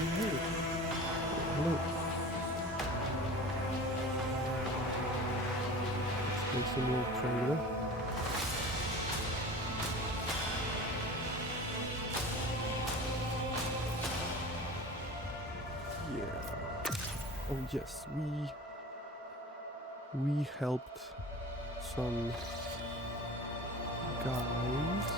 Hey. Hello. Let's make some more triangular. Yeah. Oh yes, we helped some guys.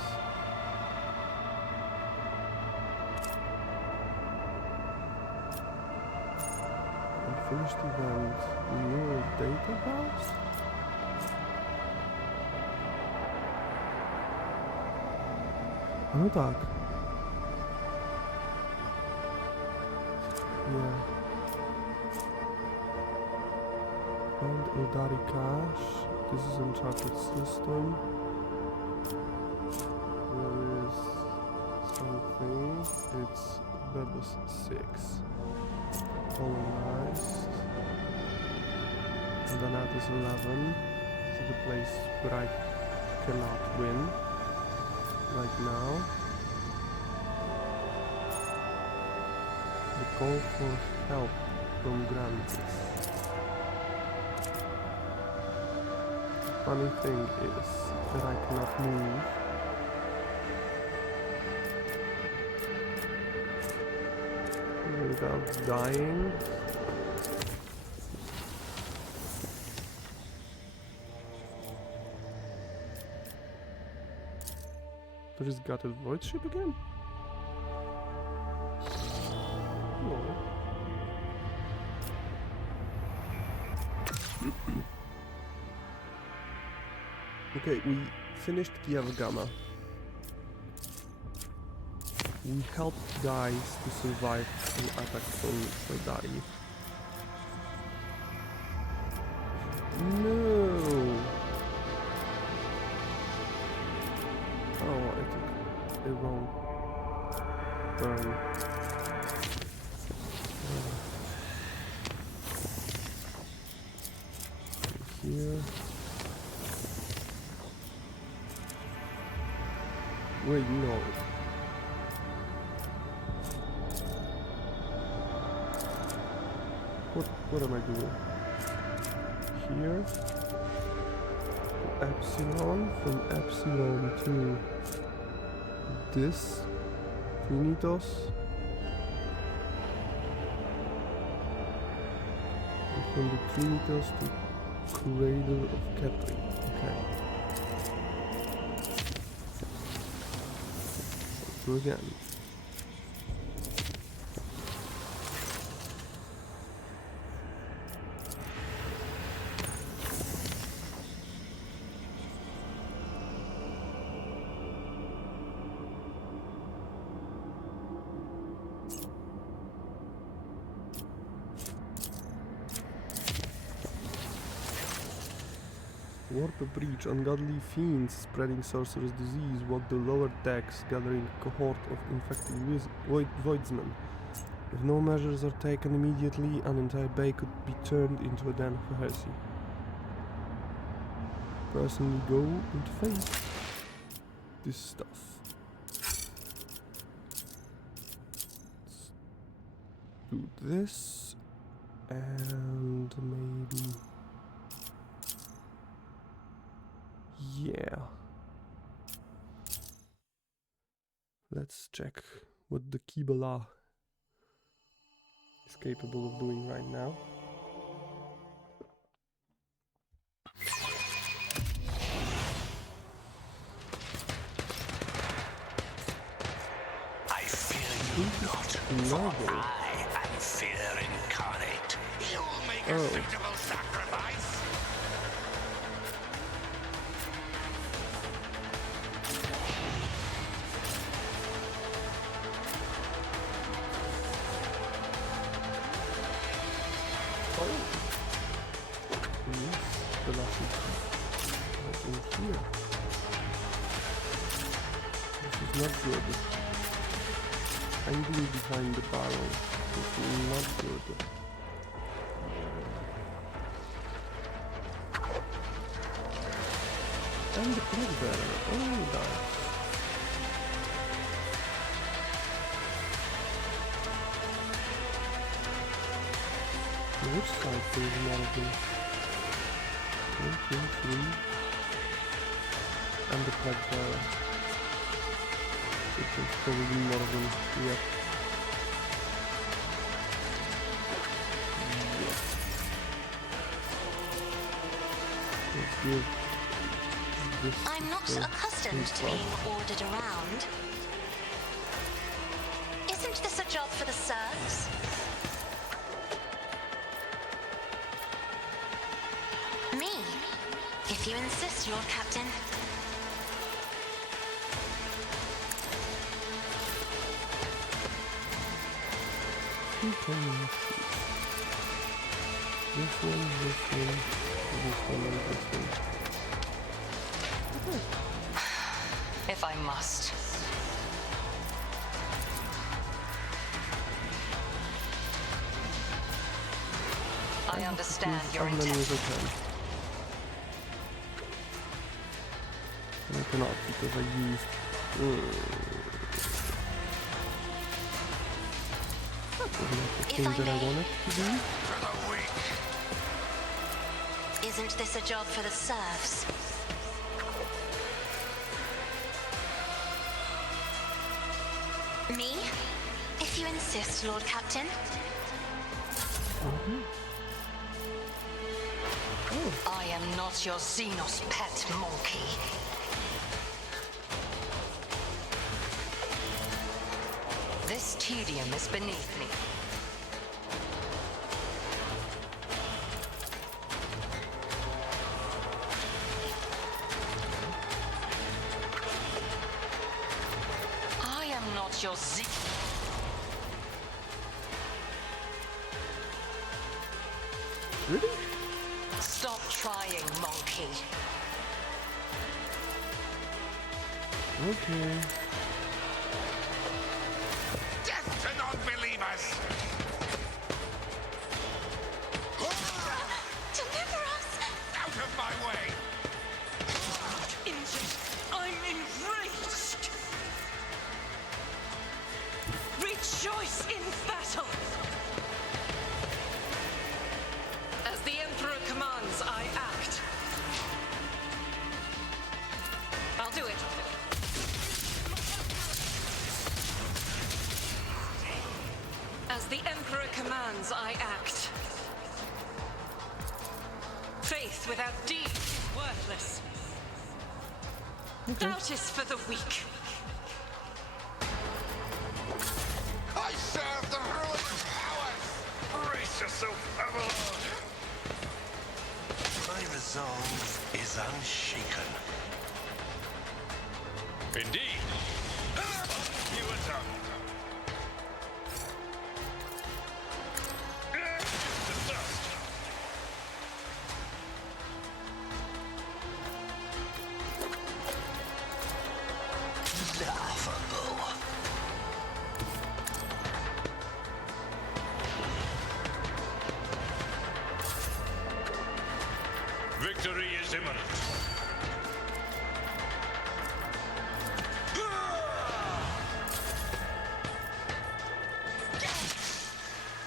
Finished event. New database? No tak. Yeah. And Eldari Cache. This is Uncharted System. There is something. It's Bebus 6. Colonized. And then that is 11. This is the place where I cannot win right now. The call for help from Grantis. Funny thing is that I cannot move. Without dying. I just got a void ship again? No. Okay, we finished Kiev Gamma. We helped guys to survive an attack from Eldari. No! Oh, I took a wrong turn. Here. Wait, no. What am I doing? Here. Epsilon, from Epsilon to this Trinitos, and from the Trinitos to Cradle of Kepri. Okay. So again. Warp a breach. Ungodly fiends spreading sorcerer's disease walk the lower decks, gathering a cohort of infected voidsmen. If no measures are taken immediately, an entire bay could be turned into a den of heresy. Personally go and face this stuff. Let's do this, and maybe... yeah. Let's check what the Kibala is capable of doing right now. I fear you not, for I am fear incarnate. You'll make a suitable sacrifice. Here. This is not good. Hiding behind the barrel. This is not good. And the plague bearer. Oh, nice. Which side there's more of them? 1, 2, 3. And the flag bearer. Which is probably more of them. Yep. Let's give this I'm not accustomed to being ordered around. Isn't this a job for the serfs? Me, if you insist, Lord Captain. Who can you shoot? This one, this one, this one, and this one. If I must. I understand your intent. As many as I intent. can. And I cannot because I used. That wasn't the thing that I wanted to do. For the weak. Isn't this a job for the serfs? Me? If you insist, Lord Captain. I am not your Xenos pet monkey. This tedium is beneath me. I am not your Really? Stop trying, monkey. Okay. Death to non-believers! Deliver us! Out of my way! Injured. I'm enraged. Rejoice in battle. As the Emperor commands, I act. I'll do it. As the Emperor commands, I act. Faith without deed is worthless. Doubt is for the weak. I serve the ruling powers! Brace yourself, Avalon! My resolve is unshaken. Indeed. You were done. The dust. Laughable. Victory is imminent.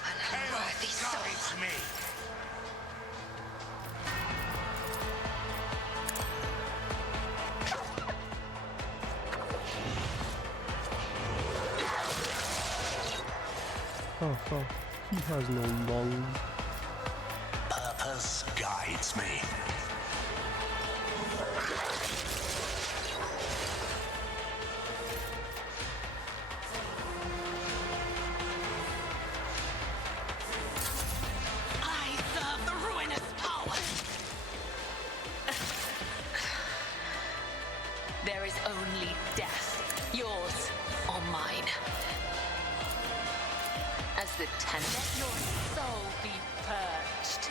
An unworthy soul. It's me. Oh fuck. He has no lungs. Purpose guides me. I serve the ruinous power. There is only death, yours or mine. As the let your soul be purged.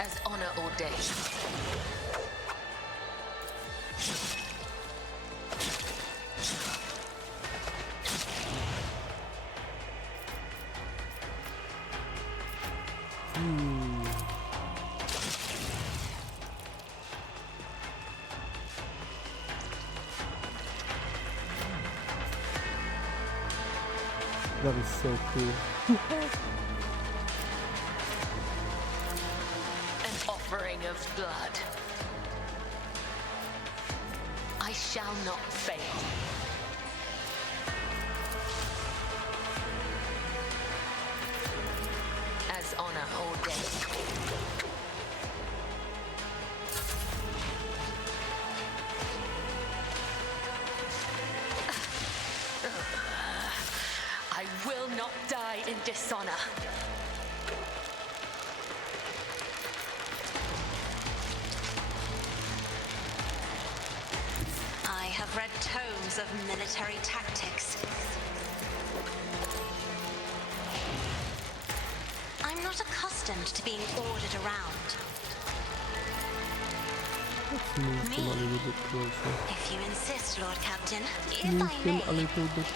As honor ordained. That is so cool. of blood. I shall not fail. As honor ordained. I will not die in dishonor. I have read tomes of military tactics. I'm not accustomed to being ordered around. Let's move him a little bit closer. If you insist, Lord Captain, if Move I him may. a little bit.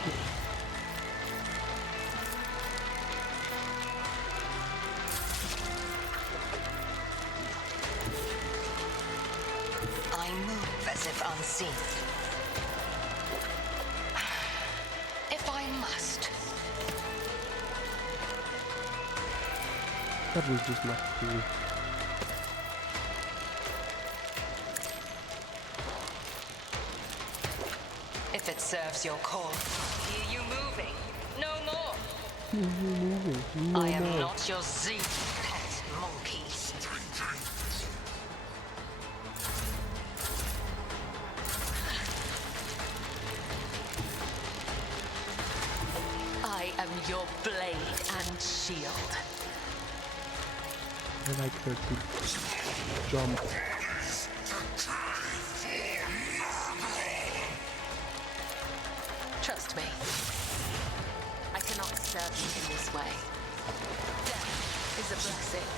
I move as if unseen. If I must. That was just not cool. If it serves your cause. Hear you moving. No more. Moving. No I am more. not your Z pet monkey. I am your blade and shield. I like her to jump. Trust me. I cannot serve you in this way. Death is a blessing.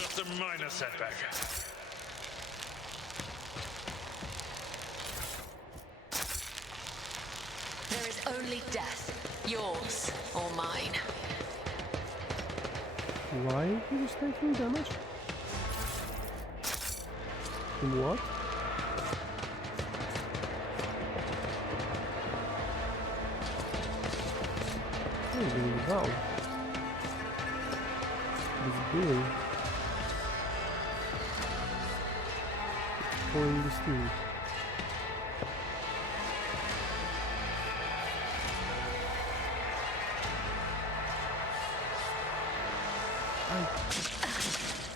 Just a minor setback. There is only death, yours or mine. Why he was taking damage? From what? What are you doing now? What is it doing? It's pouring the steam.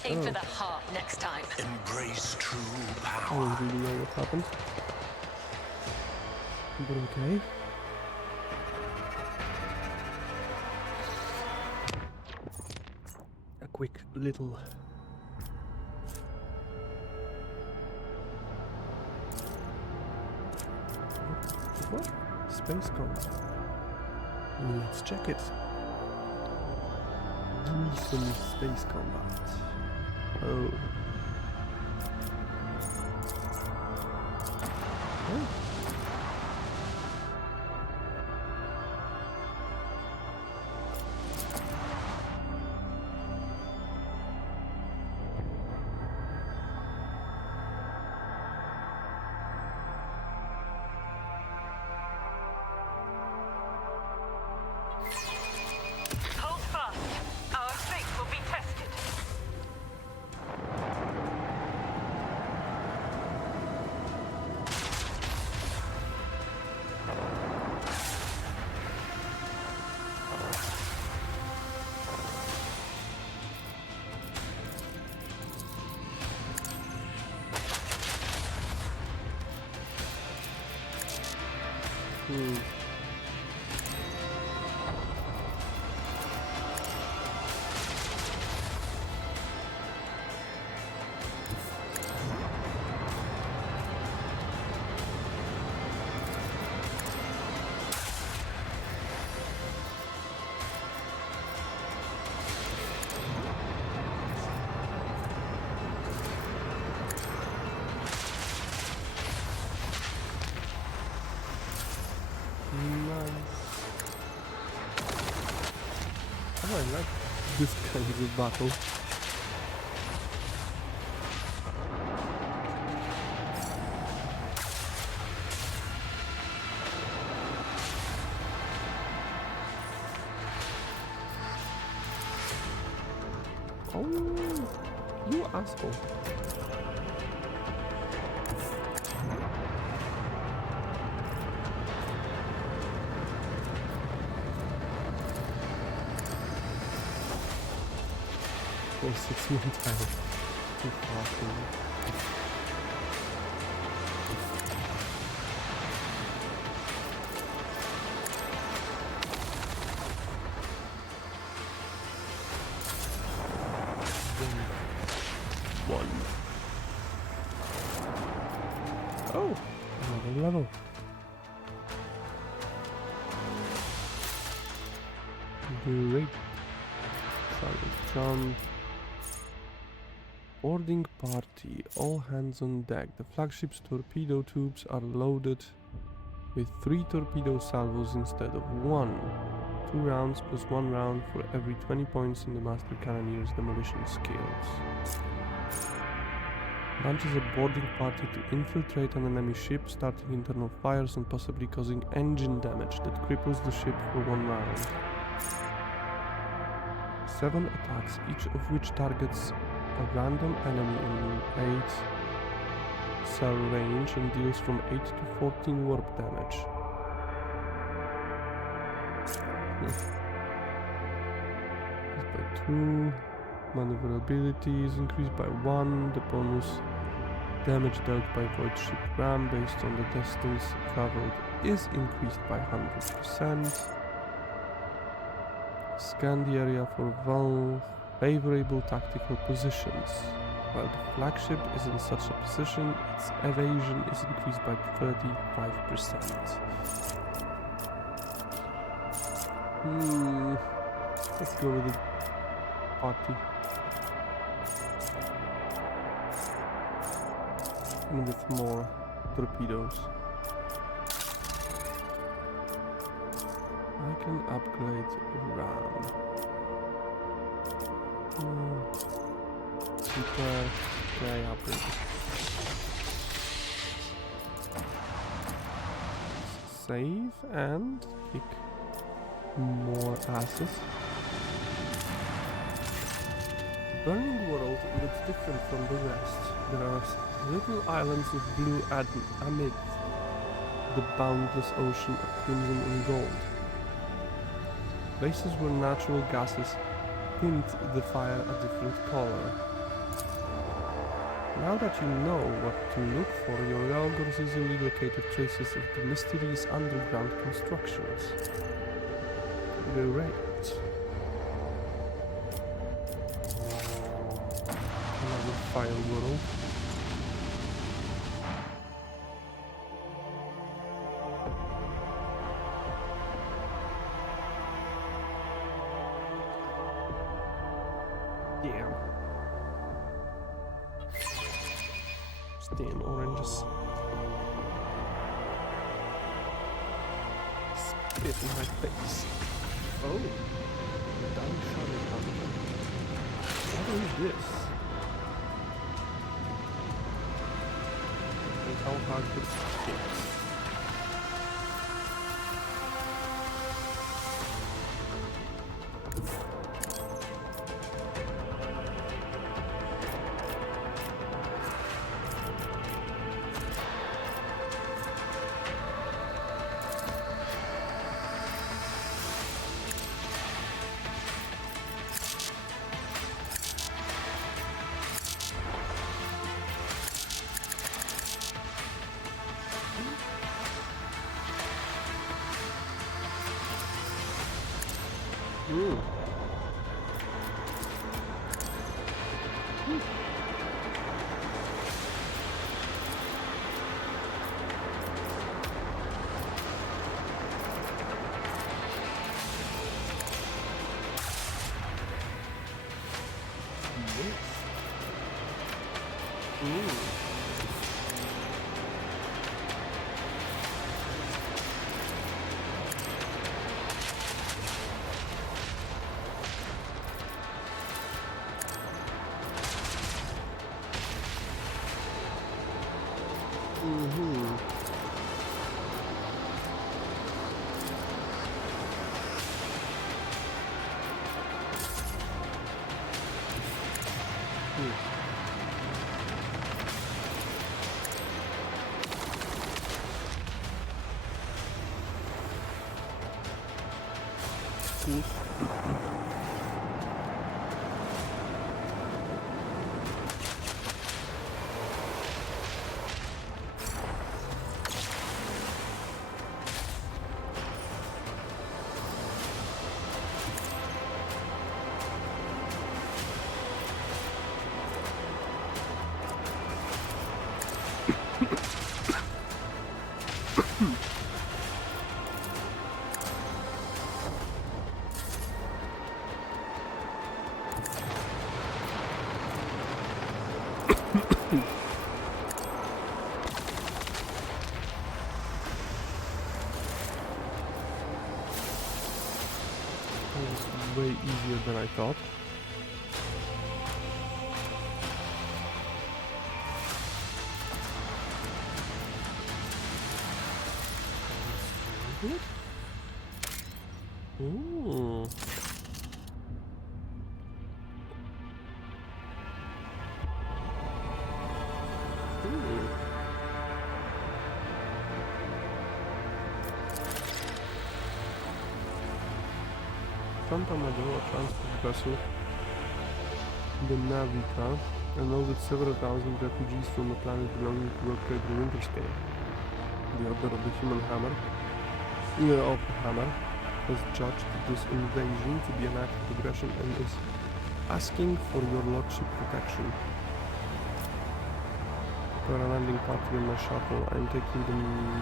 Aim for the heart next time. Embrace true I power. don't really know what happened. But okay. A quick little... What? Space combat. Let's check it. Some space combat. Oh. Oh. Hold fast. Our faith will be tested. Nice. Oh, I like this kind of battle. Oh, you asshole. For 6 minutes time. Too far from me. One. Oh, another level. Great. Solid jump. Boarding party. All hands on deck. The flagship's torpedo tubes are loaded with 3 torpedo salvos instead of 1. 2 rounds plus 1 round for every 20 points in the Master Cannoneer's demolition skills. Launches a boarding party to infiltrate an enemy ship, starting internal fires and possibly causing engine damage that cripples the ship for 1 round. 7 attacks, each of which targets a random enemy in 8 cell range and deals from 8 to 14 warp damage. Increased by 2. Maneuverability is increased by 1. The bonus damage dealt by Void Ship Ram based on the distance traveled is increased by 100%. Scan the area for favorable tactical positions. While the flagship is in such a position, its evasion is increased by 35%. Let's go with the party. And with more torpedoes. I can upgrade RAM. Prepare. Okay, upgrade. Save and kick more asses. Burning World looks different from the rest. There are little islands of blue amid the boundless ocean of crimson and gold. Places where natural gases tint the fire a different color. Now that you know what to look for, your Realgors easily located traces of the mysterious underground constructions. Great. Another fire world. Damn. Damn oranges. Spit in my face. Oh. Done shot it out. What is this? And how hard this hits. tools. Way easier than I thought. Ooh. Santa Madola transport vessel, the Navica, unloaded several thousand refugees from a planet belonging to Wh40k the Winterscale. The Order of the Human Hammer, of the Hammer, has judged this invasion to be an act of aggression and is asking for your lordship protection. For a landing party on my shuttle, I am taking the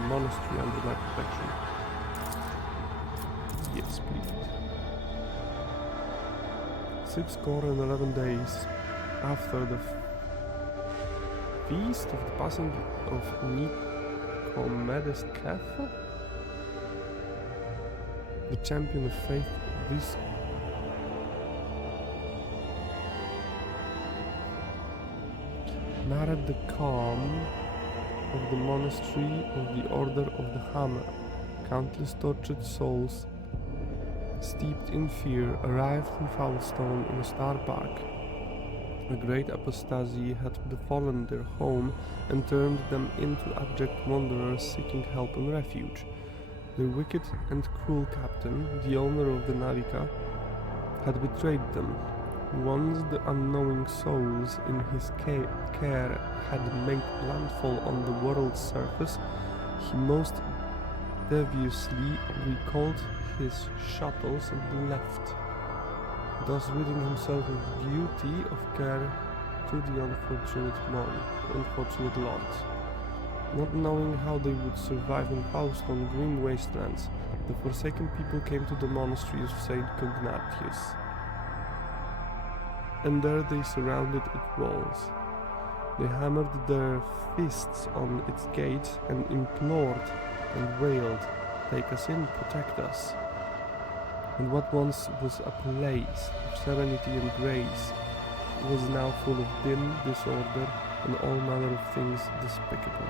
monastery under my protection. Yes, please. 611 days after the feast of the passing of Nicomedes Kepha, the champion of faith, this narrowed the calm of the monastery of the Order of the Hammer. Countless tortured souls steeped in fear, arrived in Foulstone in a star bark. A great apostasy had befallen their home and turned them into abject wanderers seeking help and refuge. Their wicked and cruel captain, the owner of the Navica, had betrayed them. Once the unknowing souls in his care had made landfall on the world's surface, he most deviously recalled his shuttles and left, thus ridding himself of the duty of care to the unfortunate lot. Not knowing how they would survive in Faustone grim wastelands, the forsaken people came to the monastery of Saint Cognatius, and there they surrounded its walls. They hammered their fists on its gates and implored and wailed, "Take us in, protect us." And what once was a place of serenity and grace was now full of din, disorder, and all manner of things despicable.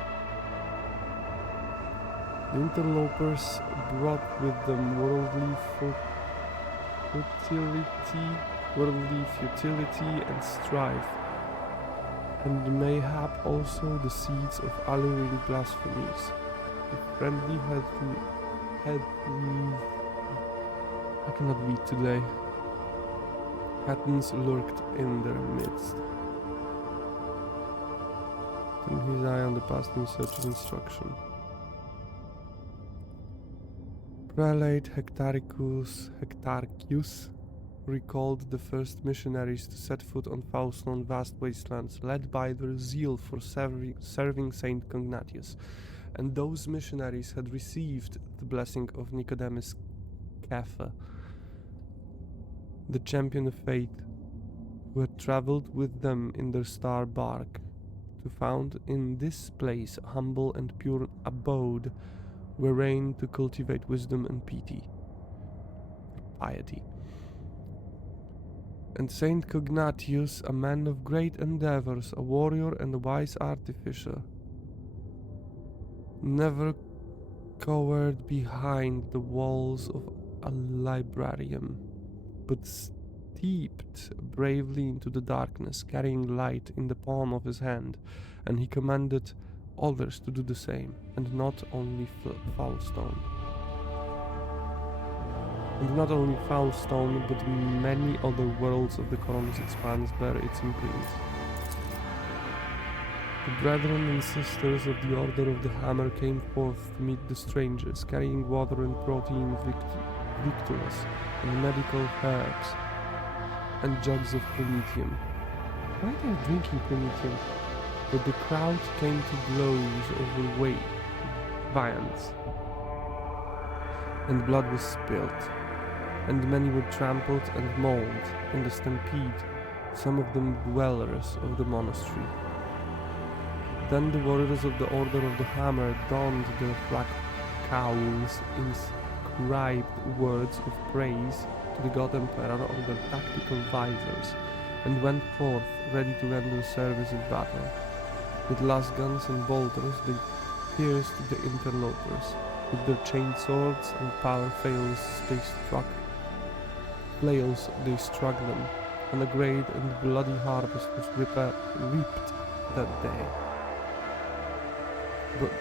The interlopers brought with them worldly futility and strife, and mayhap also the seeds of alluring blasphemies. The friendly I cannot read today. Patterns lurked in their midst. Turning his eye on the past in search of instruction. Prelate Hectarchius recalled the first missionaries to set foot on Faustone vast wastelands, led by their zeal for serving Saint Cognatius, and those missionaries had received the blessing of Nicodemus Kepha, the champion of faith, who had travelled with them in their star bark, to found in this place a humble and pure abode wherein to cultivate wisdom and piety. And Saint Cognatius, a man of great endeavours, a warrior and a wise artificer, never cowered behind the walls of a librarium, but stepped bravely into the darkness, carrying light in the palm of his hand, and he commanded others to do the same, and not only Foulstone. And not only Foulstone, but many other worlds of the Column's expanse bear its imprint. The brethren and sisters of the Order of the Hammer came forth to meet the strangers, carrying water and protein victuals, and medical herbs, and jugs of promethium. Why are they drinking promethium? But the crowd came to blows over viands, and blood was spilt, and many were trampled and mauled in the stampede, some of them dwellers of the monastery. Then the warriors of the Order of the Hammer donned their black cowls, inscribed words of praise to the God Emperor on their tactical visors, and went forth ready to render service in battle. With lasguns and bolters they pierced the interlopers. With their chained swords and power flails they struck them, and a great and bloody harvest was reaped that day. But